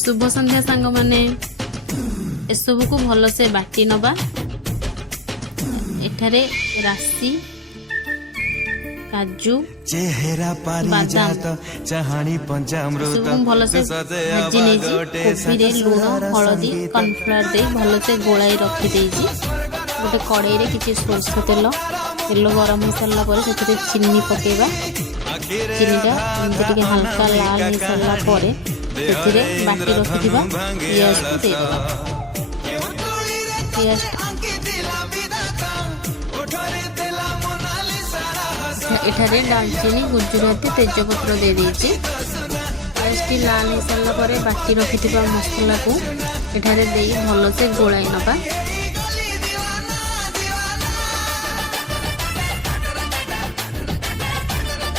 शुभ संध्या सांग माने एसबू को भल से बाटी नबा। एठारे राशि काजू चेहरा पारिजात चाहानी पंचामृत भल से भाजी नहीं कोबी लुण हलदी कॉर्नफ्लोर दे भल से गोलाई रखी देजी। गोटे कड़ाई रे किछि सोरष तेल तेल गरम हो सारा पर से चीनी पकेबा। चीनीटा एमती हल्का लाल हो सारा पर से बाटी रखिथिबा पियाज को देबा। पियाज एठारे दालचीनी गुजराती तेजपत्र दे देछि। पियाजटी लाल हो सारा पर बाटी रखिथिबा मसला को एठारे देई भल से गोलाई नबा।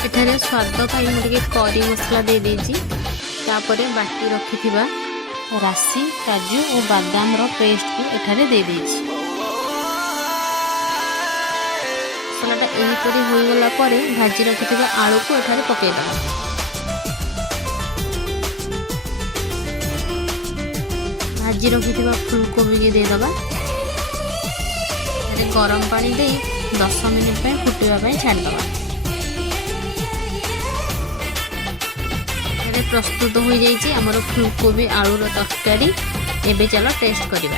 एठारे स्वाद पाई मुझे करी मसला दे देछि। तापरे बाटी रखिथिबा राशि काजू और बादाम रो पेस्ट को एठारे दे देछि। मसलाटा एही परी होई गला परे भाजी रखिथिबा आलू को एठारे पकेइ दबा। भाजी रखिथिबा फूलकोबी के दे दबा। गरम पानी दे 10 मिनिट पे फुटिबा पे छाड़ दबा। प्रस्तुत हो जाइए आमर फूलकोबी आलूर तरकारी। एबे चलो टेस्ट करिबा।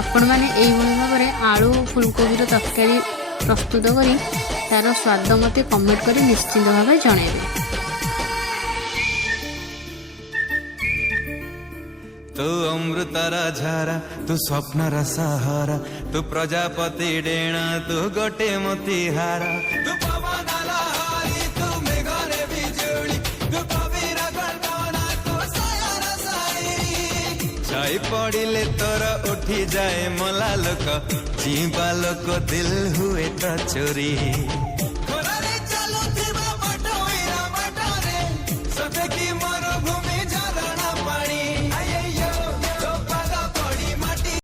आपण माने एई भली भाबरे आलू फूलकोबीर तरकारी प्रस्तुत करी तार स्वाद मते कमेंट करी निश्चित भाव जणेबे। तू अमृतारा झारा तू स्वप्नर सहारा तू प्रजापति डेणा तू गोटे मोतीहारा तू पवनला हारी तू मेघरे बिजुली तू कबीर गणना तू सायर साई छाई पड़िले तोर उठी जाए मला लोक जीवा लोक दिल हुए तो चोरी।